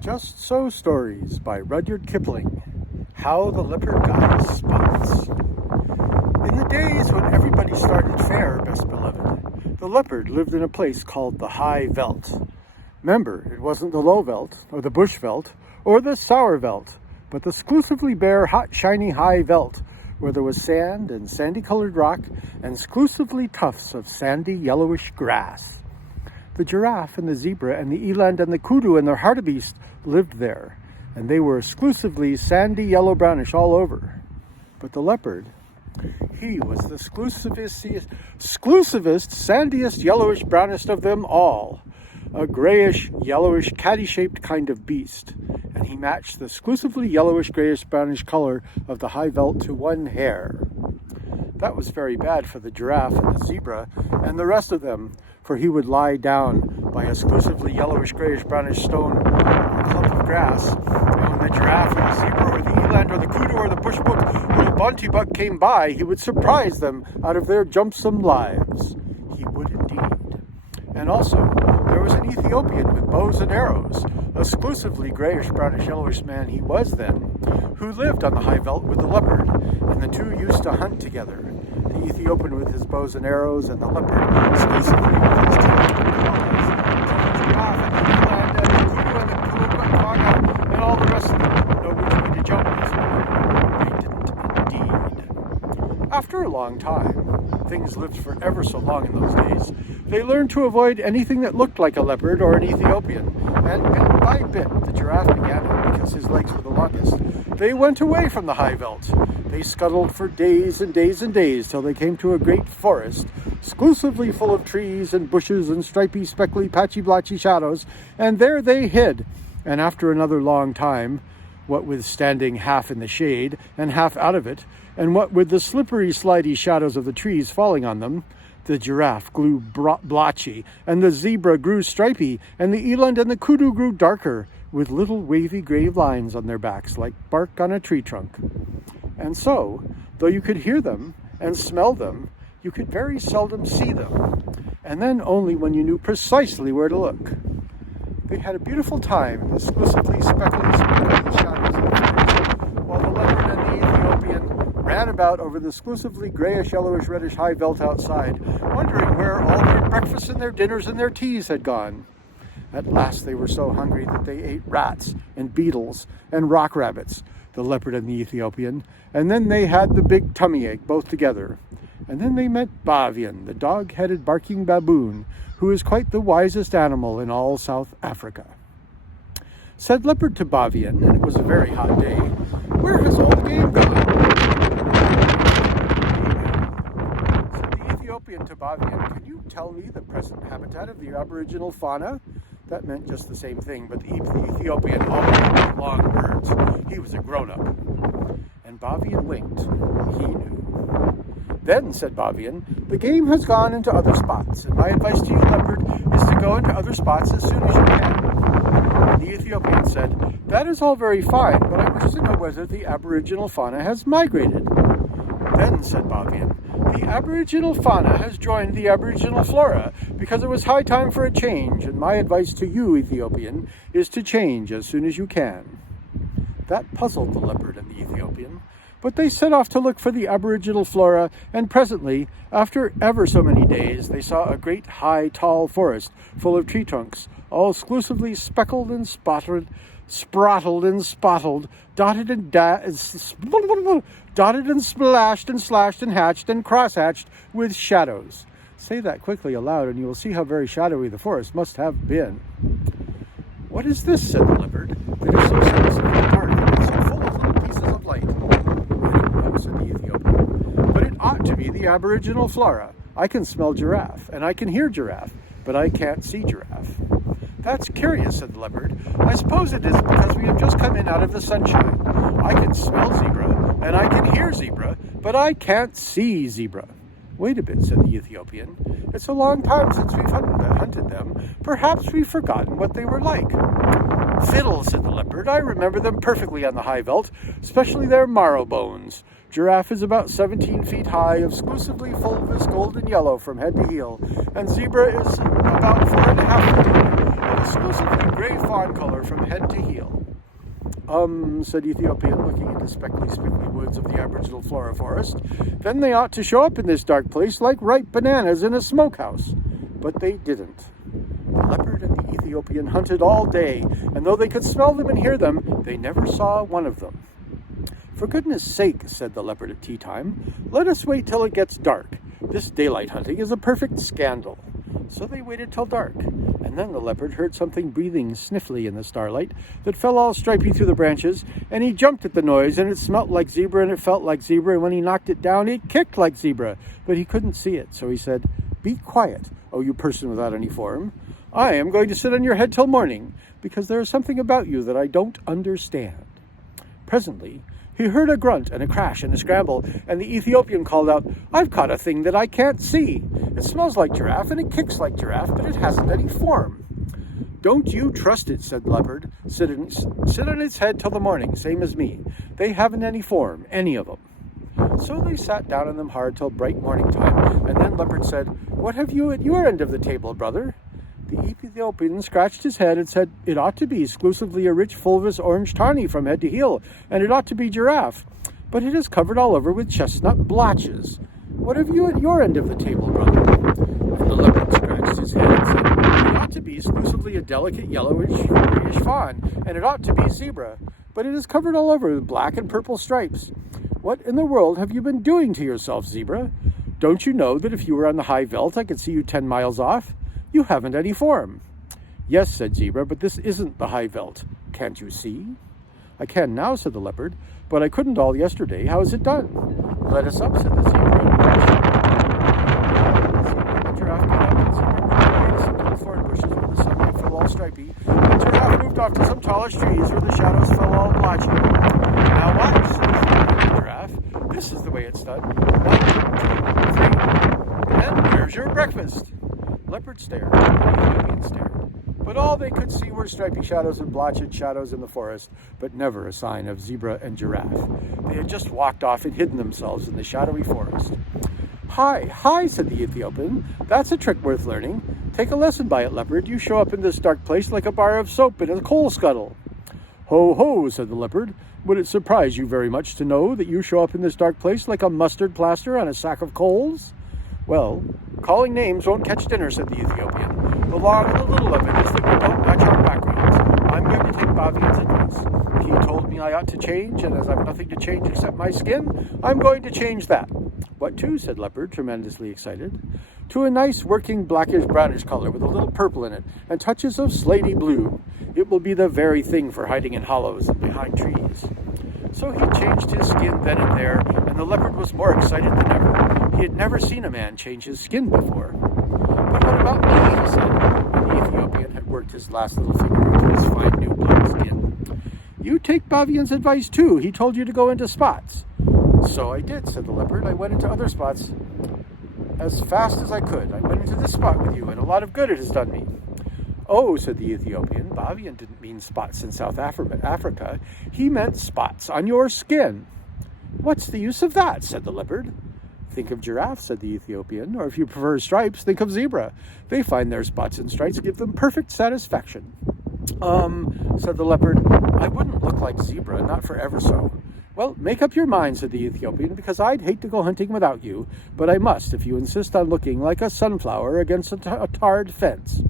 Just So Stories by Rudyard Kipling. How the Leopard Got His Spots. In the days when everybody started fair, best beloved, the leopard lived in a place called the High Veld. Remember, it wasn't the Low Veld, or the Bush Veld, or the Sour Veld, but the exclusively bare, hot, shiny High Veld, where there was sand and sandy-colored rock and exclusively tufts of sandy, yellowish grass. The giraffe and the zebra and the eland and the kudu and their hartebeest lived there, and they were exclusively sandy, yellow-brownish all over. But the leopard, he was the exclusivist, sandiest, yellowish, brownest of them all, a grayish, yellowish, caddy-shaped kind of beast, and he matched the exclusively yellowish, grayish, brownish color of the high veld to one hair. That was very bad for the giraffe and the zebra and the rest of them, for he would lie down by a exclusively yellowish, grayish, brownish stone or clump of grass, and when the giraffe or the zebra or the eland or the kudu or the bushbuck or the bonty-buck came by, he would surprise them out of their jumpsome lives. He would indeed. And also, there was an Ethiopian with bows and arrows, exclusively grayish, brownish, yellowish man he was then, who lived on the high veld with the leopard, and the two used to hunt together. The Ethiopian with his bows and arrows, and the leopard exclusively with his claws, the giraffe and the eland and the kudu and the kurukaga and all the rest of them know which way to jump this morning. They didn't indeed. After a long time, things lived for ever so long in those days, they learned to avoid anything that looked like a leopard or an Ethiopian, and bit by bit the giraffe began it because his legs were the longest. They went away from the high veld. They scuttled for days and days and days till they came to a great forest, exclusively full of trees and bushes and stripy, speckly, patchy, blotchy shadows, and there they hid. And after another long time, what with standing half in the shade and half out of it, and what with the slippery, slidey shadows of the trees falling on them, the giraffe grew blotchy, and the zebra grew stripy, and the eland and the kudu grew darker, with little wavy gray lines on their backs like bark on a tree trunk. And so, though you could hear them and smell them, you could very seldom see them, and then only when you knew precisely where to look. They had a beautiful time in the exclusively speckly shadows of the trees, while the leopard and the Ethiopian ran about over the exclusively grayish, yellowish, reddish high veld outside, wondering where all their breakfasts and their dinners and their teas had gone. At last they were so hungry that they ate rats and beetles and rock rabbits, the leopard and the Ethiopian, and then they had the big tummy ache both together. And then they met Bavian, the dog-headed barking baboon, who is quite the wisest animal in all South Africa. Said Leopard to Bavian, and it was a very hot day, "Where has all the game gone?" Said the Ethiopian to Bavian, "Can you tell me the present habitat of the aboriginal fauna?" That meant just the same thing, but the Ethiopian always had long words. He was a grown-up. And Bavian winked. He knew. "Then," said Bavian, "the game has gone into other spots, and my advice to you, leopard, is to go into other spots as soon as you can." And the Ethiopian said, "That is all very fine, but I wish to know whether the aboriginal fauna has migrated." "Then," said Bavian, "the aboriginal fauna has joined the aboriginal flora because it was high time for a change, and my advice to you, Ethiopian, is to change as soon as you can." That puzzled the leopard and the Ethiopian, but they set off to look for the aboriginal flora, and presently, after ever so many days, they saw a great, high, tall forest full of tree trunks, all exclusively speckled and spotted, sprottled and spottled, dotted and splashed and slashed and hatched and cross-hatched with shadows. Say that quickly aloud, and you will see how very shadowy the forest must have been. "What is this?" said the leopard, "that is so exclusively dark and so full of little pieces of light?" "I don't know," said the Ethiopian, "but it ought to be the aboriginal flora. I can smell giraffe, and I can hear giraffe, but I can't see giraffe." "That's curious," said the leopard. "I suppose it is because we have just come in out of the sunshine. I can smell zebra, and I can hear zebra, but I can't see zebra." "Wait a bit," said the Ethiopian. "It's a long time since we've hunted them. Perhaps we've forgotten what they were like." "Fiddle," said the leopard. "I remember them perfectly on the high veld, especially their marrow bones. Giraffe is about 17 feet high, exclusively full of this golden yellow from head to heel, and zebra is about 4.5 feet high, exclusively gray fawn color from head to heel. Said Ethiopian, looking into speckly woods of the aboriginal flora forest. Then they ought to show up in this dark place like ripe bananas in a smokehouse. But they didn't. The leopard and the Ethiopian hunted all day, and though they could smell them and hear them, they never saw one of them. For goodness sake, said the leopard at tea time, let us wait till it gets dark. This daylight hunting is a perfect scandal. So they waited till dark, and then the leopard heard something breathing sniffly in the starlight that fell all stripy through the branches, and he jumped at the noise, and it smelt like zebra, and it felt like zebra, and when he knocked it down, it kicked like zebra, but he couldn't see it, so he said, Be quiet, oh you person without any form. I am going to sit on your head till morning, because there is something about you that I don't understand. Presently, he heard a grunt and a crash and a scramble, and the Ethiopian called out, I've caught a thing that I can't see. It smells like giraffe, and it kicks like giraffe, but it hasn't any form. Don't you trust it, said the leopard. Sit on its head till the morning, same as me. They haven't any form, any of them. So they sat down on them hard till bright morning time, and then leopard said, What have you at your end of the table, brother? The Ethiopian scratched his head and said, It ought to be exclusively a rich fulvous orange tawny from head to heel, and it ought to be giraffe, but it is covered all over with chestnut blotches. What have you at your end of the table, brother? And the leopard scratched his head and said, It ought to be exclusively a delicate yellowish, grayish fawn, and it ought to be zebra, but it is covered all over with black and purple stripes. What in the world have you been doing to yourself, zebra? Don't you know that if you were on the high veldt, I could see you 10 miles off? You haven't any form. Yes, said Zebra, but this isn't the high veldt. Can't you see? I can now, said the leopard, but I couldn't all yesterday. How is it done? Let us up, said the zebra. The giraffe got up, and zebra moved some tall thorn bushes where the sunlight fell all stripy. The giraffe moved off to some tallish trees where the shadows fell all blotchy. Now watch, said the giraffe. This is the way it's done. 1, 2, 3. And here's your breakfast. Leopard stared, and Ethiopian stared, but all they could see were stripy shadows and blotched shadows in the forest, but never a sign of zebra and giraffe. They had just walked off and hidden themselves in the shadowy forest. Hi, said the Ethiopian. That's a trick worth learning. Take a lesson by it, leopard. You show up in this dark place like a bar of soap in a coal scuttle. Ho, ho, said the leopard. Would it surprise you very much to know that you show up in this dark place like a mustard plaster on a sack of coals? Well, calling names won't catch dinner, said the Ethiopian. The long and the little of it is that we don't match our backgrounds. I'm going to take Bavian's advice. He told me I ought to change, and as I've nothing to change except my skin, I'm going to change that. What to? Said Leopard, tremendously excited. To a nice working blackish-brownish color with a little purple in it and touches of slaty blue. It will be the very thing for hiding in hollows and behind trees. So he changed his skin then and there, and the leopard was more excited than ever. He had never seen a man change his skin before. But what about me, he said, when the Ethiopian had worked his last little finger into his fine new black skin. You take Bavian's advice too. He told you to go into spots. So I did, said the leopard. I went into other spots as fast as I could. I went into this spot with you, and a lot of good it has done me. Oh, said the Ethiopian, Bavian didn't mean spots in South Africa. He meant spots on your skin. What's the use of that, said the leopard. Think of giraffe, said the Ethiopian, or if you prefer stripes, think of zebra. They find their spots and stripes give them perfect satisfaction. Said the leopard, I wouldn't look like zebra, not for ever so. Well, make up your mind, said the Ethiopian, because I'd hate to go hunting without you, but I must if you insist on looking like a sunflower against a tarred fence.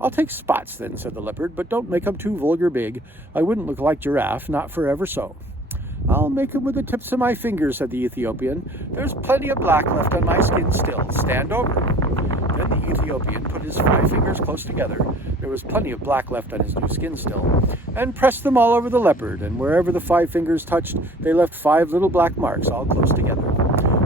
I'll take spots then, said the leopard, but don't make them too vulgar big. I wouldn't look like giraffe, not for ever so. I'll make 'em with the tips of my fingers, said the Ethiopian. There's plenty of black left on my skin still. Stand over. Then the Ethiopian put his 5 fingers close together. There was plenty of black left on his new skin still, and pressed them all over the leopard, and wherever the 5 fingers touched, they left 5 little black marks all close together.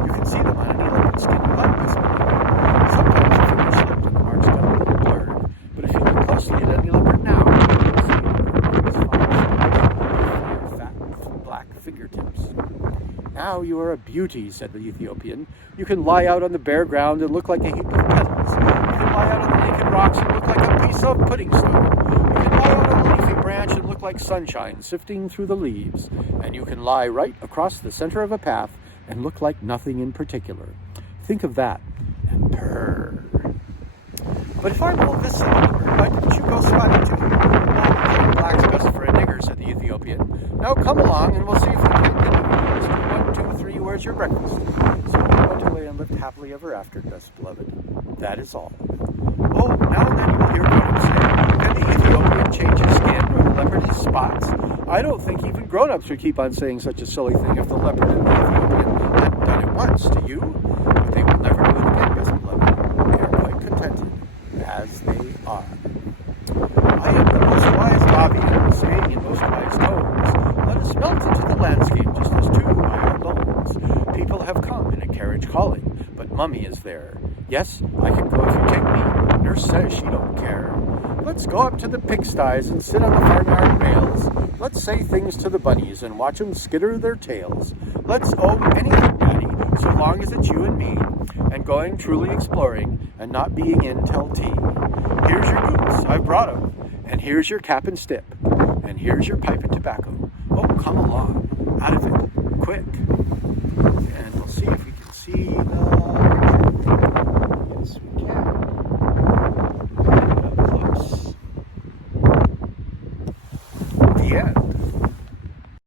You can see them on any leopard skin like this. Sometimes the fingers slipped and the marks got a little blurred, but if you look closely at any leopard now, you will see that fat, black fingertips. Now you are a beauty, said the Ethiopian. You can lie out on the bare ground and look like a heap of petals. You can lie out on the naked rocks and look like a piece of pudding stone. You can lie out on a leafy branch and look like sunshine sifting through the leaves. And you can lie right across the center of a path and look like nothing in particular. Think of that and purr. But if I'm all this, why didn't you go swatting too. Oh, black's best for a nigger, said the Ethiopian. Now come along and we'll see if we can get it. Mr. 1, 2, 3, where's your breakfast? So they went away and lived happily ever after, best beloved. That is all. Oh, now and then you will hear grown-ups say, can the Ethiopian change his skin or the leopard his spots? I don't think even grown-ups would keep on saying such a silly thing if the leopard and the Ethiopian hadn't done it once, do you? But they will never do it again, best beloved. They are quite contented as they are. I am the most wise Bobby, and staying in most wise tones. Let us melt into the landscape just as two wild bones. People have come in a carriage calling, but Mummy is there. Yes, I can go if you take me. Nurse says she don't care. Let's go up to the pigsties and sit on the farmyard rails. Let's say things to the bunnies and watch them skitter their tails. Let's own anything, Daddy, so long as it's you and me, and going truly exploring and not being in till tea. Here's your boots, I've brought 'em, and here's your cap and stip, and here's your pipe and tobacco. Oh, come along, out of it, quick. And we'll see if we can see the